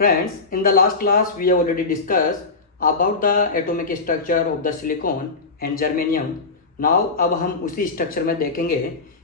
Friends, in the last class we have already discussed about the atomic structure of the silicon and germanium. Now अब हम उसी structure में देखेंगे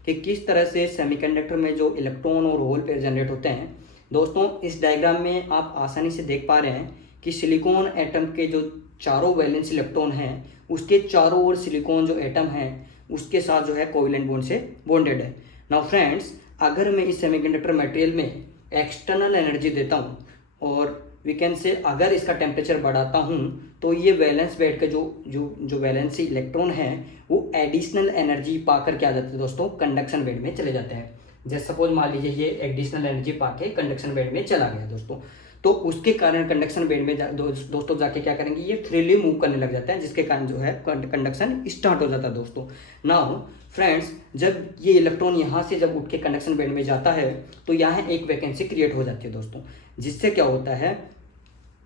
कि किस तरह से सेमीकंडक्टर में जो इलेक्ट्रॉन और होल पेयर जनरेट होते हैं। दोस्तों, इस डायग्राम में आप आसानी से देख पा रहे हैं कि सिलिकॉन एटम के जो चारों वैलेंस इलेक्ट्रॉन हैं उसके चारों ओर सिलिकॉन जो एटम है उसके साथ जो है कोवेलेंट बॉन्ड से बॉन्डेड है। नाउ फ्रेंड्स, अगर मैं इस सेमीकंडक्टर मटेरियल में एक्सटर्नल एनर्जी देता हूँ और वी कैन से अगर इसका टेम्परेचर बढ़ाता हूँ तो ये वैलेंस बैंड के जो वैलेंसी इलेक्ट्रॉन है वो एडिशनल एनर्जी पाकर क्या जाते हैं दोस्तों, कंडक्शन बैंड में चले जाते हैं। जैसे सपोज मान लीजिए ये एडिशनल एनर्जी पाके कंडक्शन बैंड में चला गया दोस्तों, तो उसके कारण कंडक्शन बैंड में दोस्तों जाके क्या करेंगे, ये फ्रीली मूव करने लग जाता है, जिसके कारण जो है कंडक्शन स्टार्ट हो जाता है दोस्तों। नाउ फ्रेंड्स, जब ये इलेक्ट्रॉन यहाँ से जब उठ के कंडक्शन बैंड में जाता है तो यहाँ एक वैकेंसी क्रिएट हो जाती है दोस्तों, जिससे क्या होता है,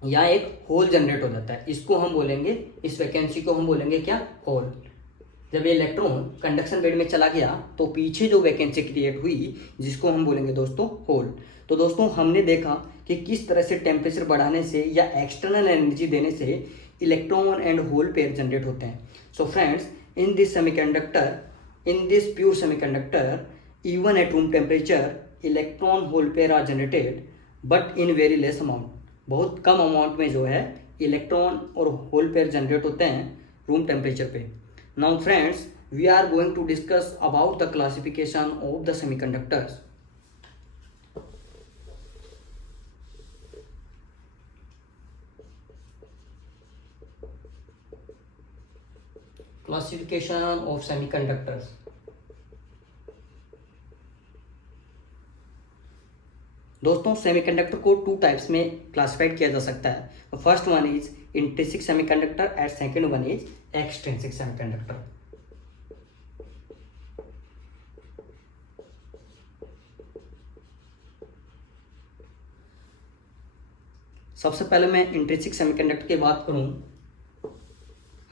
यहाँ एक होल जनरेट हो जाता है। इसको हम बोलेंगे, इस वैकेंसी को हम बोलेंगे क्या, होल। जब ये इलेक्ट्रॉन कंडक्शन बैंड में चला गया तो पीछे जो वैकेंसी क्रिएट हुई जिसको हम बोलेंगे दोस्तों होल। तो दोस्तों, हमने देखा कि किस तरह से टेम्परेचर बढ़ाने से या एक्सटर्नल एनर्जी देने से electron and hole pair generate होते हैं। So friends, in this semiconductor, in this pure semiconductor, even at room temperature electron hole pair are generated but in very less amount। बहुत कम amount में जो है electron और hole pair generate होते हैं room temperature पे। Now friends, we are going to discuss about the classification of the semiconductors. Classification of semiconductors. दोस्तों, semiconductor को टू टाइप्स में क्लासिफाइड किया जा सकता है। First one is intrinsic semiconductor and second one is extrinsic semiconductor. सबसे पहले मैं इंट्रिंसिक सेमीकंडक्टर की बात करूं,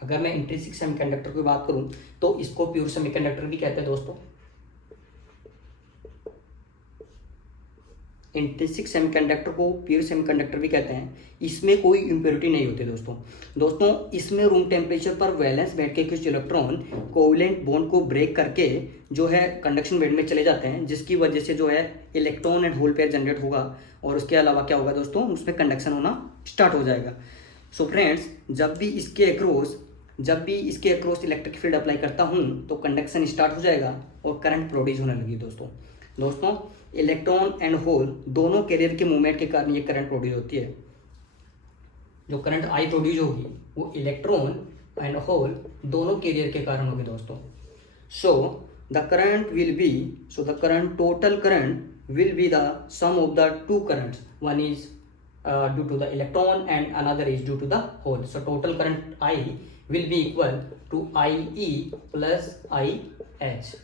अगर मैं इंट्रिंसिक सेमीकंडक्टर की बात करूं तो इसको प्योर सेमीकंडक्टर भी कहते हैं दोस्तों। इंट्रिंसिक सेमीकंडक्टर को प्योर सेमीकंडक्टर भी कहते हैं। इसमें कोई इम्प्योरिटी नहीं होती दोस्तों। इसमें रूम टेम्परेचर पर वैलेंस बैंड के कुछ इलेक्ट्रॉन कोवेलेंट बॉन्ड को ब्रेक करके जो है कंडक्शन बैंड में चले जाते हैं, जिसकी वजह से जो है electron and hole pair generate होगा और उसके अलावा क्या होगा दोस्तों, उसमें कंडक्शन होना स्टार्ट हो जाएगा। सो फ्रेंड्स, जब भी इसके अक्रॉस इलेक्ट्रिक फील्ड अप्लाई करता हूँ तो कंडक्शन स्टार्ट हो जाएगा और करंट प्रोड्यूस होने लगी दोस्तों। इलेक्ट्रॉन एंड होल दोनों कैरियर के मूवमेंट के कारण ये करंट प्रोड्यूस होती है। जो करंट आई प्रोड्यूस होगी वो इलेक्ट्रॉन एंड होल दोनों कैरियर के कारण होगी दोस्तों। So the total current will be the sum of the two currents, one is due to the electron and another is due to the hole. So total current I will be equal to IE plus IH.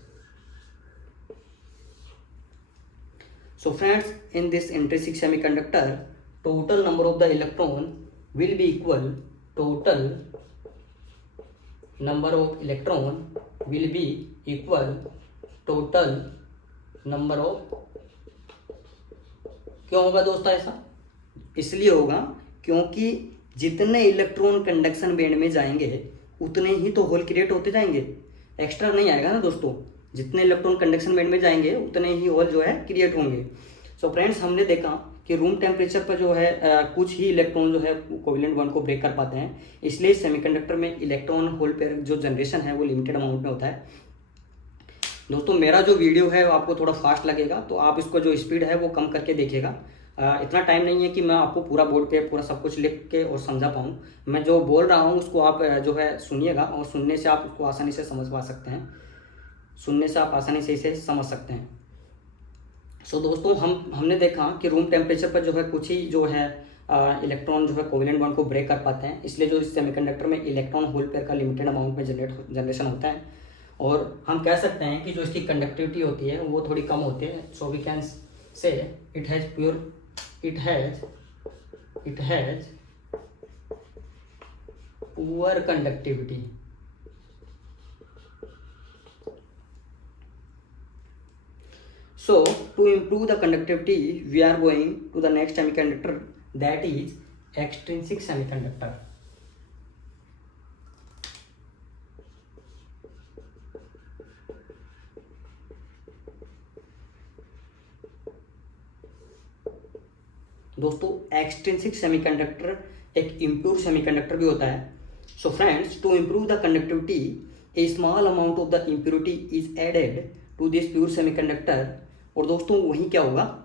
So friends, in this intrinsic semiconductor, total number of the electron will be equal, total number of electron will be equal total number of, क्यों होगा दोस्तों ऐसा? इसलिए होगा क्योंकि जितने electron conduction band में जाएंगे उतने ही तो होल क्रिएट होते जाएंगे, एक्स्ट्रा नहीं आएगा ना दोस्तों। जितने इलेक्ट्रॉन कंडक्शन बैंड में जाएंगे उतने ही होल जो है क्रिएट होंगे। सो फ्रेंड्स, हमने देखा कि रूम टेम्परेचर पर जो है कुछ ही इलेक्ट्रॉन जो है कोवेलेंट बॉन्ड को ब्रेक कर पाते हैं, इसलिए सेमीकंडक्टर में इलेक्ट्रॉन होल पेयर जो जनरेशन है वो लिमिटेड अमाउंट में होता है दोस्तों। मेरा जो वीडियो है वो आपको थोड़ा फास्ट लगेगा तो आप इसको जो स्पीड है वो कम करके देखिएगा। इतना टाइम नहीं है कि मैं आपको पूरा बोर्ड पे पूरा सब कुछ लिख के और समझा पाऊँ। मैं जो बोल रहा हूँ उसको आप जो है सुनिएगा और सुनने से आप उसको आसानी से समझ पा सकते हैं, सुनने से आप आसानी से इसे समझ सकते हैं। सो दोस्तों, हमने देखा कि रूम टेम्परेचर पर जो है कुछ ही जो है इलेक्ट्रॉन जो है कोवेलेंट बॉन्ड को ब्रेक कर पाते हैं, इसलिए जो इस सेमीकंडक्टर में इलेक्ट्रॉन होल पेयर का लिमिटेड अमाउंट में जनरेशन होता है। और हम कह सकते हैं कि जो इसकी कंडक्टिविटी होती है वो थोड़ी कम होती है। So we can say it has poor conductivity. So to improve the conductivity, we are going to the next semiconductor that is extrinsic semiconductor. दोस्तों एक्सट्रिंसिक सेमीकंडक्टर एक इम्प्रूव सेमीकंडक्टर भी होता है। So friends, to improve the conductivity a small amount of the impurity is added to this pure semiconductor. और दोस्तों वही क्या होगा,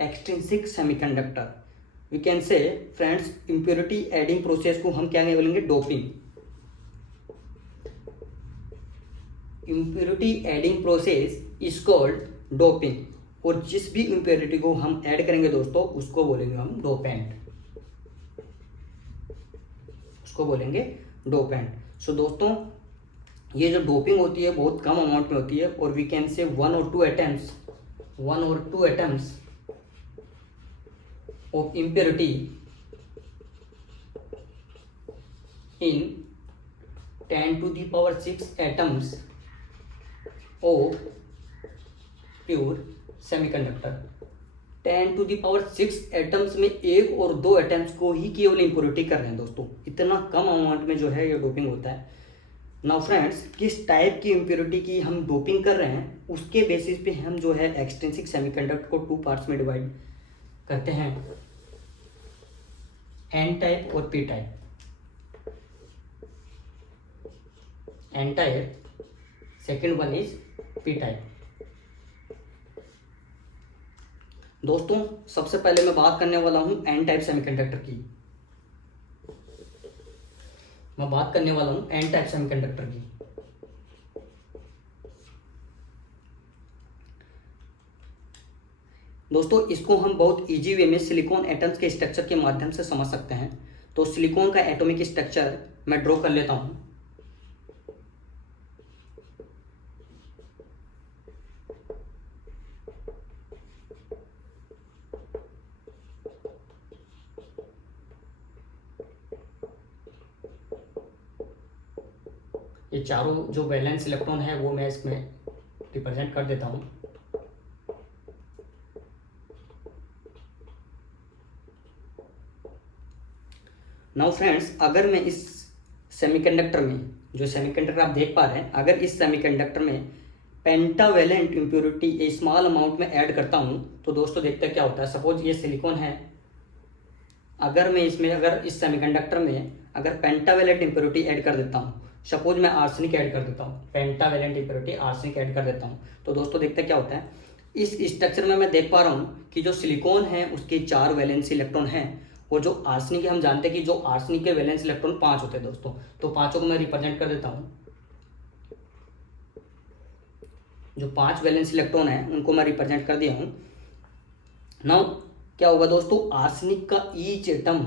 extrinsic semiconductor. We can say friends impurity adding process को हम क्या बोलेंगे, doping. Impurity adding process is called doping. और जिस भी इम्प्योरिटी को हम ऐड करेंगे दोस्तों उसको बोलेंगे हम डोपेंट, उसको बोलेंगे डोपेंट। सो दोस्तों ये जो डोपिंग होती है बहुत कम अमाउंट में होती है, और वी कैन से वन और two atoms of impurity in 10⁶ atoms of pure semiconductor. 10⁶ atoms में एक और दो एटम्स को ही केवल इम्प्योरिटी कर रहे हैं दोस्तों। इतना कम अमाउंट में जो है ये डोपिंग होता है। नाउ फ्रेंड्स, किस टाइप की इम्प्योरिटी की हम डोपिंग कर रहे हैं उसके बेसिस पे हम जो है एक्सट्रिंसिक सेमीकंडक्टर को 2 पार्ट्स में डिवाइड करते हैं, एन टाइप और P type. N type, second one is P type. दोस्तों सबसे पहले मैं बात करने वाला हूं एन टाइप सेमीकंडक्टर की। मैं बात करने वाला हूं एन टाइप सेमीकंडक्टर की। दोस्तों इसको हम बहुत इजी वे में सिलिकॉन एटम्स के स्ट्रक्चर के माध्यम से समझ सकते हैं। तो सिलिकॉन का एटॉमिक स्ट्रक्चर मैं ड्रॉ कर लेता हूं। ये चारों जो वैलेंस इलेक्ट्रॉन है वो मैं इसमें रिप्रेजेंट कर देता हूं। नाउ फ्रेंड्स, अगर मैं इस सेमीकंडक्टर में, जो सेमीकंडक्टर आप देख पा रहे हैं, अगर इस सेमीकंडक्टर में पेंटावेलेंट इम्प्योरिटी ए स्मॉल अमाउंट में ऐड करता हूं तो दोस्तों देखते हैं क्या होता है। सपोज ये सिलिकॉन है, अगर मैं इसमें अगर इस सेमीकंडक्टर में अगर पेंटावेलेंट इम्प्योरिटी ऐड कर देता हूं, सपोज मैं आर्सेनिक ऐड कर देता हूँ, पेंटावेलेंट इम्प्योरिटी आर्सेनिक ऐड कर देता हूँ, तो दोस्तों देखते क्या होता है। इस स्ट्रक्चर में मैं देख पा रहा हूँ कि जो सिलिकॉन है उसके 4 वैलेंस इलेक्ट्रॉन हैं, और जो आर्सेनिक है हम जानते हैं कि जो आर्सेनिक के वैलेंस इलेक्ट्रॉन 5 होते हैं दोस्तों। तो पांचों को मैं रिप्रेजेंट कर देता हूँ। जो 5 वैलेंस इलेक्ट्रॉन है उनको मैं रिप्रेजेंट कर दिया हूँ। नाउ क्या होगा दोस्तों, आर्सेनिक का ईच एटम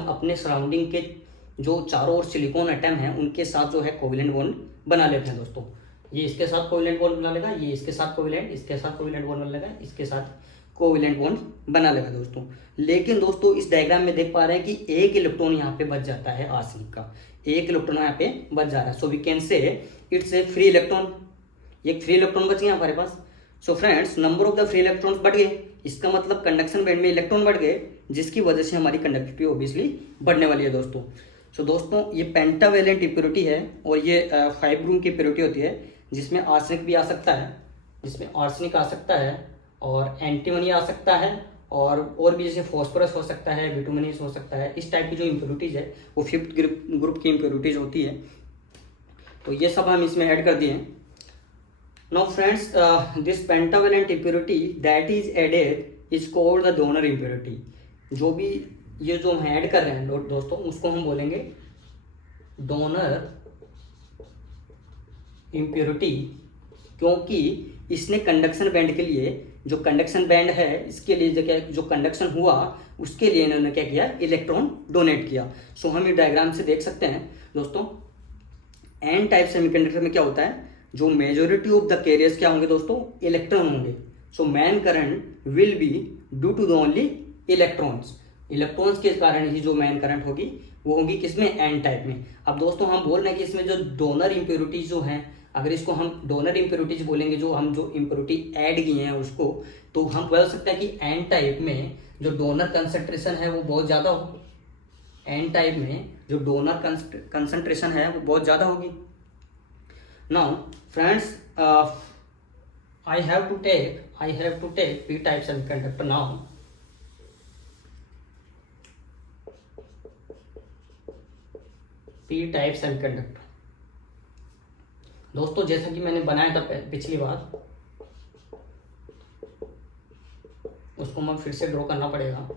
अपने सराउंडिंग के जो चारों ओर सिलिकॉन एटम है उनके साथ जो है कोवेलेंट बॉन्ड बना लेते हैं दोस्तों। ये इसके साथ कोवेलेंट बॉन्ड बना लेगा, ये इसके साथ कोवेलेंट, इसके साथ कोवेलेंट बॉन्ड बना लेगा, इसके साथ कोवेलेंट बॉन्ड बना लेगा दोस्तों। लेकिन दोस्तों इस डायग्राम में देख पा रहे हैं कि एक इलेक्ट्रॉन यहाँ पे बच जाता है आर्सेनिक का, एक इलेक्ट्रॉन यहाँ पे बच जा रहा है। So we can say it's a free electron. एक फ्री इलेक्ट्रॉन बच गया हमारे पास। So friends, number of the free electrons बढ़ गए, इसका मतलब कंडक्शन बैंड में इलेक्ट्रॉन बढ़ गए, जिसकी वजह से हमारी कंडक्टिविटी ऑब्वियसली बढ़ने वाली है दोस्तों। सो दोस्तों ये पेंटावेलेंट इम्प्योरिटी है, और ये 5 ग्रुप की इम्प्योरिटी होती है, जिसमें आर्सेनिक भी आ सकता है, और एंटीमनी आ सकता है, और भी जैसे फॉस्फोरस हो सकता है, बिटुमिनस हो सकता है। इस टाइप की जो इम्प्योरिटीज है वो 5th ग्रुप की इम्प्योरिटीज होती है। तो ये सब हम इसमें ऐड कर दिए। Now friends, this pentavalent impurity that is added is called the donor impurity. जो भी ये जो हम ऐड कर रहे हैं दोस्तों उसको हम बोलेंगे डोनर इम्प्योरिटी, क्योंकि इसने कंडक्शन बैंड के लिए, जो कंडक्शन बैंड है इसके लिए जो कंडक्शन हुआ उसके लिए इन्होंने क्या किया, इलेक्ट्रॉन डोनेट किया। सो हम ये डायग्राम से देख सकते हैं दोस्तों, एन टाइप सेमीकंडक्टर में क्या होता है, जो मेजोरिटी ऑफ द कैरियर्स क्या होंगे दोस्तों, इलेक्ट्रॉन होंगे। So main current will be due to the only electrons. Electrons के कारण ही जो मैन करंट होगी वो होगी किसमें, एन टाइप में। अब दोस्तों हम बोल रहे हैं कि इसमें जो डोनर इम्प्योरिटीज जो हैं अगर इसको हम डोनर इम्प्योरिटीज बोलेंगे, जो इम्प्योरिटी ऐड किए हैं उसको, तो हम बोल सकते हैं कि एन टाइप में जो डोनर कंसंट्रेशन है वो बहुत ज़्यादा होगी। एन टाइप में जो डोनर कंसंट्रेशन है वो बहुत ज़्यादा होगी। Now friends, I have to take p type semiconductor now. p type semiconductor दोस्तों, जैसा कि मैंने बनाया था पिछली बार, उसको मैं फिर से ड्रॉ करना पड़ेगा।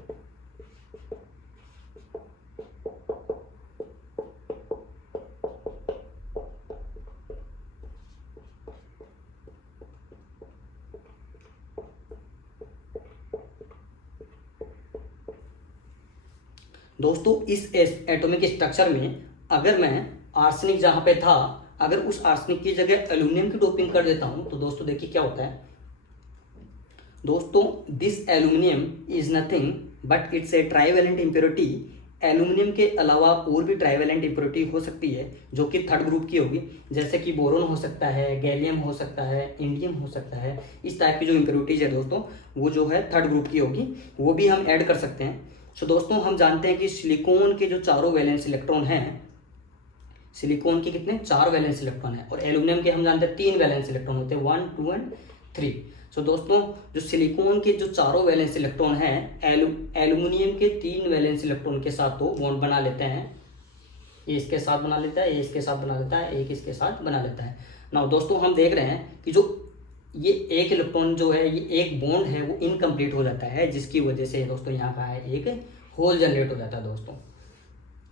दोस्तों, इस एटॉमिक स्ट्रक्चर में अगर मैं आर्सेनिक जहाँ पे था, अगर उस आर्सेनिक की जगह एल्यूमिनियम की डोपिंग कर देता हूँ, तो दोस्तों देखिए क्या होता है। दोस्तों, this aluminium is nothing but it's a trivalent impurity. Aluminium के अलावा और भी ट्राइवेलेंट इम्प्योरिटी हो सकती है जो कि थर्ड ग्रुप की होगी, जैसे कि बोरोन हो सकता है, गैलियम हो सकता है, इंडियम हो सकता है। इस टाइप की जो इम्प्योरिटीज है दोस्तों, वो जो है थर्ड ग्रुप की होगी, वो भी हम ऐड कर सकते हैं। सो दोस्तों, हम जानते हैं कि सिलिकॉन के जो चारों वैलेंस इलेक्ट्रॉन हैं, सिलिकॉन के कितने 4 वैलेंस इलेक्ट्रॉन है, और एल्यूमिनियम के हम जानते हैं 3 वैलेंस इलेक्ट्रॉन होते हैं, 1, 2 एंड 3। सो दोस्तों, जो सिलिकॉन के जो चारों वैलेंस इलेक्ट्रॉन हैं, एल्यूमिनियम के 3 वैलेंस इलेक्ट्रॉन के साथ तो बॉन्ड बना लेते हैं। ये इसके साथ बना लेता है, ये इसके साथ बना लेता है, एक इसके साथ बना लेता है। नाउ दोस्तों, हम देख रहे हैं कि जो ये एक इलेक्ट्रॉन जो है, ये एक बॉन्ड है, वो इनकम्प्लीट हो जाता है, जिसकी वजह से दोस्तों यहाँ का है एक होल जनरेट हो जाता है। दोस्तों,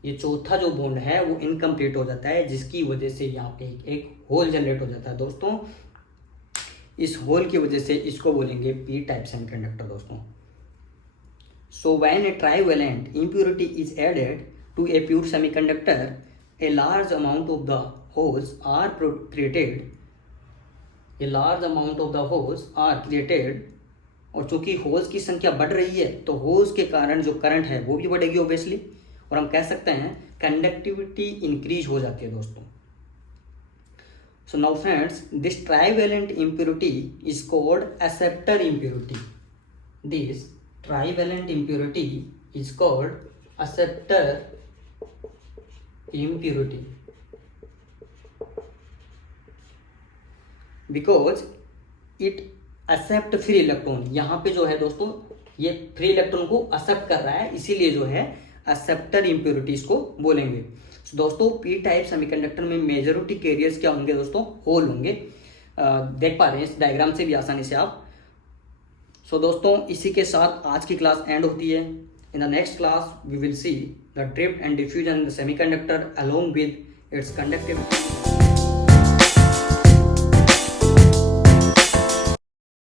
ये चौथा जो बॉन्ड है वो इनकम्प्लीट हो जाता है, जिसकी वजह से यहाँ पे एक होल जनरेट हो जाता है। दोस्तों, इस होल की वजह से इसको बोलेंगे पी टाइप सेमीकंडक्टर। दोस्तों, so when a trivalent impurity is added to a pure semiconductor, a large amount of the holes are created. A large amount of the holes are created, और चूंकि holes की संख्या बढ़ रही है तो holes के कारण जो करंट है वो भी बढ़ेगी ऑब्वियसली, और हम कह सकते हैं कंडक्टिविटी इंक्रीज हो जाती है। दोस्तों, so now friends, this trivalent impurity is called acceptor impurity. This trivalent impurity is called acceptor impurity because it accept free electron. यहाँ पे जो है दोस्तों, ये फ्री इलेक्ट्रॉन को एक्सेप्ट कर रहा है, इसीलिए जो है एक्सेप्टर इम्प्योरिटीज को बोलेंगे। So, दोस्तों, पी टाइप सेमीकंडक्टर में मेजॉरिटी कैरियर्स क्या होंगे दोस्तों? होल होंगे। देख पा रहे हैं इस डायग्राम से भी आसानी से आप। सो दोस्तों, इसी के साथ आज की क्लास एंड होती है। In the next class we will see the drift and diffusion in the semiconductor along with its conductivity.